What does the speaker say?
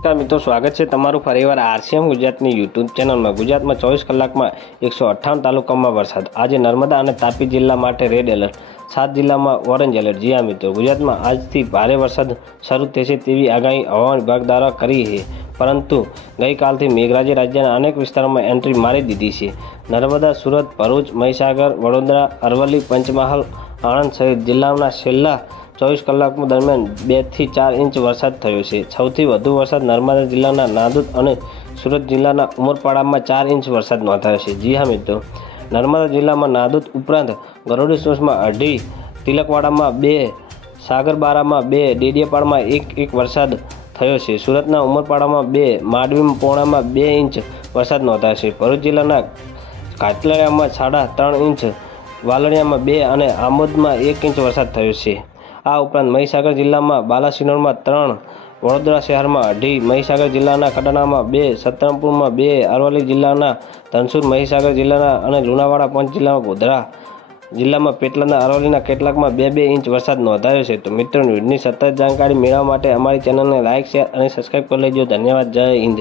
નમસ્કાર મિત્રો, સ્વાગત છે તમારું ફરીવાર આરસીએમ ગુજરાતની યુટ્યુબ ચેનલમાં। ગુજરાતમાં 24 કલાકમાં 158 તાલુકામાં વરસાદ। આજે નર્મદા અને તાપી જિલ્લા માટે રેડ એલર્ટ, 7 જિલ્લામાં ઓરેન્જ એલર્ટ। જી હા મિત્રો, ગુજરાતમાં આજથી ભારે વરસાદ શરૂ થશે તેવી આગાહી હવામાન વિભાગ દ્વારા કરી છે, પરંતુ ગઈકાલથી મેઘરાજે રાજ્યના અનેક વિસ્તારોમાં એન્ટ્રી મારી દીધી છે। નર્મદા, સુરત, ભરૂચ, મહીસાગર, વડોદરા, અરવલ્લી, પંચમહાલ, આણંદ સહિત જિલ્લાઓના છેલ્લા 24 કલાક દરમિયાન 2 થી 4 ઇંચ વરસાદ થયો છે। સૌથી વધુ વરસાદ નર્મદા જિલ્લાના નાંદોદ અને સુરત જિલ્લાના ઉમરપાડામાં 4 ઇંચ વરસાદ નોંધાયો છે। જી હા મિત્રો, નર્મદા જિલ્લામાં નાંદોદ ઉપરાંત ગરોડી સોસમાં 2.5, તિલકવાડામાં 2, સાગરબારામાં 2, ડેડિયાપાડામાં 1 વરસાદ થયો છે। સુરતના ઉમરપાડામાં 2, માંડવીમાં પોણામાં 2 ઇંચ વરસાદ નોંધાયો છે। ભરૂચ જિલ્લાના કાટલાડિયામાં 3.5 ઇંચ, વાલણિયામાં 2 અને આમોદમાં 1 ઇંચ વરસાદ થયો છે। આ ઉપરાંત મહીસાગર જિલ્લામાં બાલાસિનોરમાં 3, વડોદરા શહેરમાં 2.5, મહીસાગર જિલ્લાના કડાણામાં 2, સતરામપુરમાં 2, અરવલ્લી જિલ્લાના ધનસુર, મહીસાગર જિલ્લાના અને લુણાવાડા, પંચ જિલ્લામાં ગોધરા જિલ્લામાં પેટલાદના અરવલ્લીના કેટલાકમાં 2 ઇંચ વરસાદ નોંધાયો છે। તો મિત્રો, ન્યૂઝની સતત જાણકારી મેળવવા માટે અમારી ચેનલને લાઇક, શેર અને સબસ્ક્રાઈબ કરી લેજો। ધન્યવાદ। જય હિન્દ।